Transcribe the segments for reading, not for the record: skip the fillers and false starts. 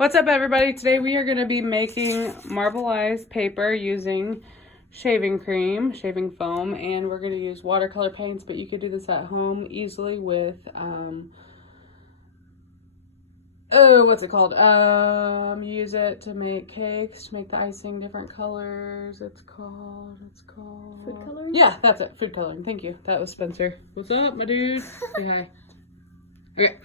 What's up, everybody? Today we are going to be making marbleized paper using shaving cream, shaving foam, and we're going to use watercolor paints, but you could do this at home easily with, what's it called? Use it to make cakes, to make the icing different colors. It's called... Food coloring? Yeah, that's it. Food coloring. Thank you. That was Spencer. What's up, my dude? Say hi. Okay.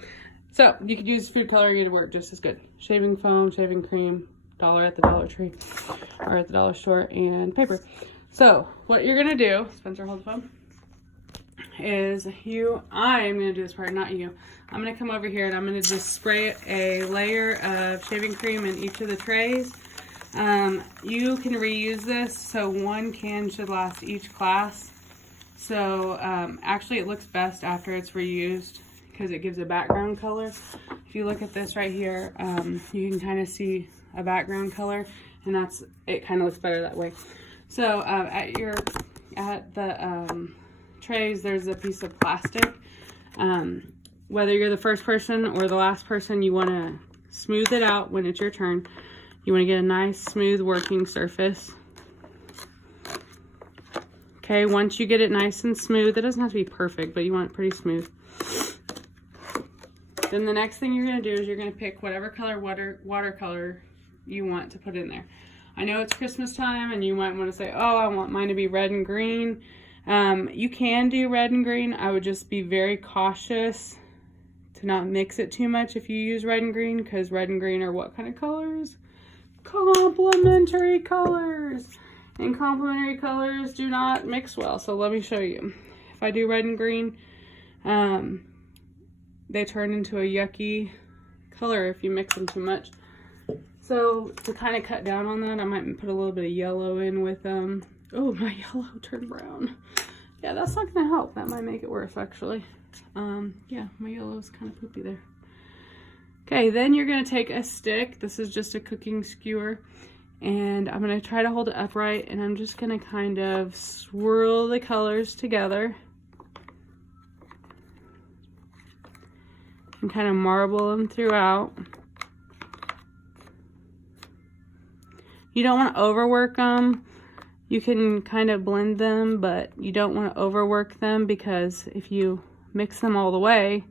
So, you could use food coloring, it'd work just as good. Shaving foam, shaving cream, $1 at the Dollar Tree, or at the dollar store, and paper. So, what you're gonna do, Spencer, hold the phone, is I'm gonna do this part, not you. I'm gonna come over here and I'm gonna just spray a layer of shaving cream in each of the trays. You can reuse this, so one can should last each class. So, actually it looks best after it's reused, because it gives a background color. If you look at this right here, you can kind of see a background color, and it kind of looks better that way. So at the trays, there's a piece of plastic. Whether you're the first person or the last person, you want to smooth it out when it's your turn. You want to get a nice smooth working surface. Okay, once you get it nice and smooth, it doesn't have to be perfect, but you want it pretty smooth. Then the next thing you're going to do is you're going to pick whatever color watercolor you want to put in there. I know it's Christmas time and you might want to say, oh, I want mine to be red and green. You can do red and green. I would just be very cautious to not mix it too much if you use red and green, because red and green are what kind of colors? Complementary colors. And complementary colors do not mix well. So let me show you. If I do red and green, they turn into a yucky color if you mix them too much. So to kind of cut down on that, I might put a little bit of yellow in with them. Oh, my yellow turned brown. Yeah, that's not gonna help. That might make it worse, actually. Yeah, my yellow is kind of poopy there. Okay, then you're gonna take a stick. This is just a cooking skewer. And I'm gonna try to hold it upright, and I'm just gonna kind of swirl the colors together. And kind of marble them throughout. You don't want to overwork them. You can kind of blend them, but you don't want to overwork them, because if you mix them all the way,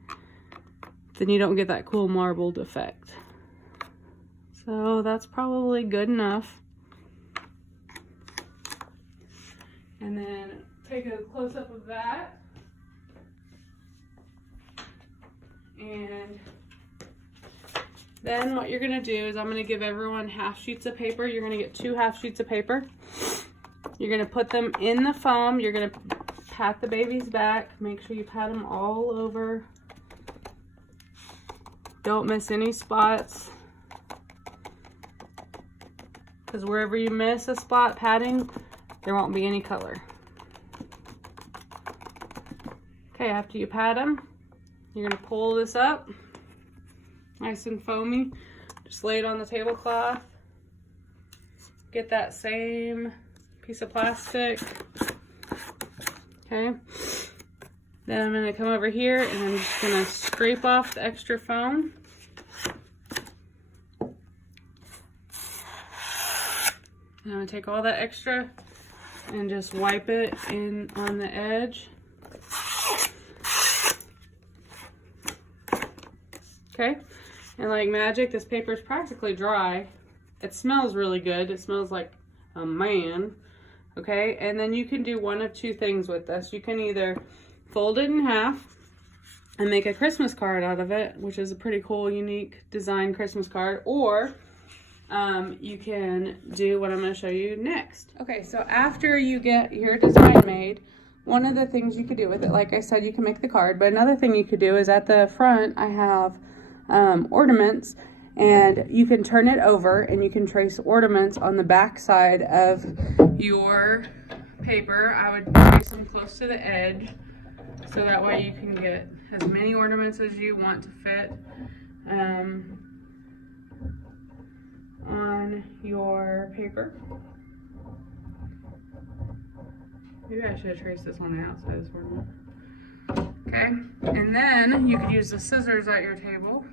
then you don't get that cool marbled effect. So that's probably good enough. And then take a close-up of that. And then what you're going to do is I'm going to give everyone half sheets of paper. You're going to get 2 half sheets of paper. You're going to put them in the foam. You're going to pat the baby's back. Make sure you pat them all over. Don't miss any spots, because wherever you miss a spot patting, there won't be any color. Okay, after you pat them, you're going to pull this up, nice and foamy. Just lay it on the tablecloth. Get that same piece of plastic. Okay. Then I'm going to come over here and I'm just going to scrape off the extra foam. And I'm going to take all that extra and just wipe it in on the edge. Okay, and like magic, this paper is practically dry. It smells really good. It smells like a man. Okay, and then you can do one of 2 things with this. You can either fold it in half and make a Christmas card out of it, which is a pretty cool, unique design Christmas card, or you can do what I'm going to show you next. Okay, so after you get your design made, one of the things you could do with it, like I said, you can make the card, but another thing you could do is at the front, I have ornaments, and you can turn it over and you can trace ornaments on the back side of your paper. I would trace them close to the edge, so that way you can get as many ornaments as you want to fit on your paper. Maybe I should have traced this on the outside of this ornament. Okay, and then you could use the scissors at your table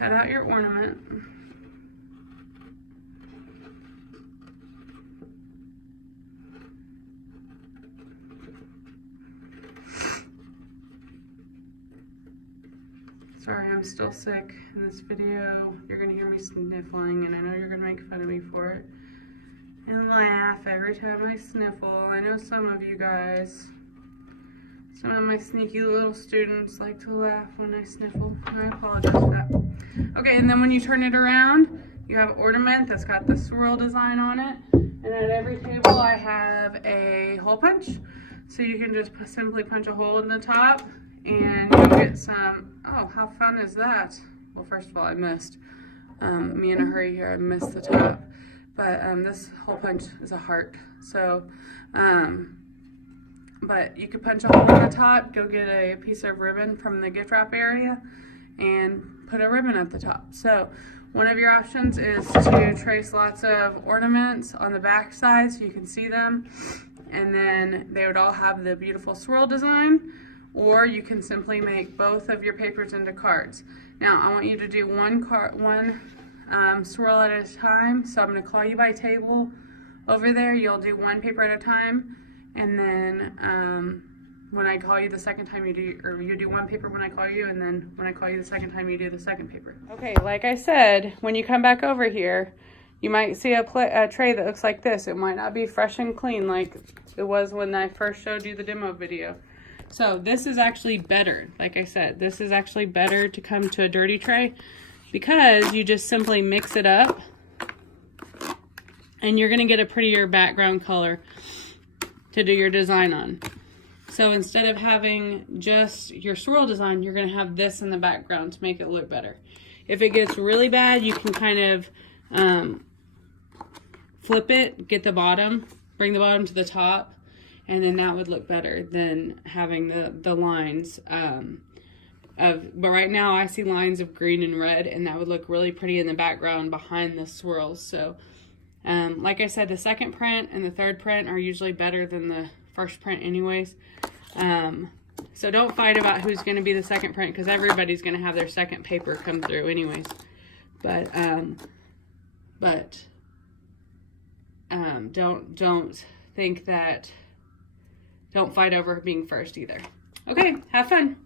cut out your ornament. Sorry, I'm still sick in this video. You're gonna hear me sniffling, and I know you're gonna make fun of me for it and laugh every time I sniffle. I know some of you guys, some of my sneaky little students like to laugh when I sniffle, and I apologize for that. Okay, and then when you turn it around, you have ornament that's got the swirl design on it, and at every table I have a hole punch, so you can just simply punch a hole in the top and you'll get some. Oh, how fun is that? Well, first of all, I missed. Me in a hurry here, I missed the top. But this hole punch is a heart. So, but you could punch a hole in the top, go get a piece of ribbon from the gift wrap area, and put a ribbon at the top. So, one of your options is to trace lots of ornaments on the back side so you can see them. And then they would all have the beautiful swirl design. Or you can simply make both of your papers into cards. Now, I want you to do one swirl at a time. So I'm going to call you by table over there. You'll do one paper at a time, and then when I call you the second time, you do one paper when I call you, and then when I call you the second time, you do the second paper. Okay, like I said, when you come back over here, you might see a tray that looks like this. It might not be fresh and clean like it was when I first showed you the demo video. So this is actually better. Like I said, this is actually better to come to a dirty tray because you just simply mix it up and you're gonna get a prettier background color to do your design on. So instead of having just your swirl design, you're gonna have this in the background to make it look better. If it gets really bad, you can kind of flip it, get the bottom, bring the bottom to the top, and then that would look better than having the lines but right now I see lines of green and red, and that would look really pretty in the background behind the swirls. So like I said, the second print and the third print are usually better than the first print anyways. So don't fight about who's going to be the second print, because everybody's going to have their second paper come through anyways. But don't think that. Don't fight over being first either. Okay, have fun.